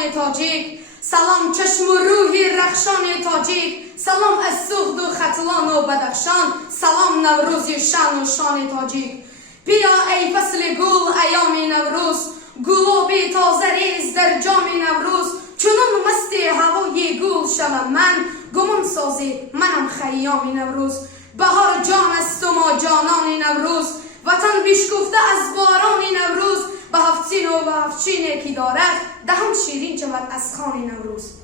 درخشان تاجیک، سلام چشم و روحی رخشان تاجیک، سلام از سوخت و ختلان و بدخشان، سلام نوروز شان و شان تاجیک. بیا ای فصل گل ایام نوروز، گلابی تازه ریز در جام نوروز، چنان مستی هوای گل شوم من، گمان سازی منم خیام نوروز. بهار جان است و ما جانان نوروز، وطن بشکفته از باران نوروز، به هفت سین و به هفت چینی که دارد، دهم شیرین شود از خوان نوروز.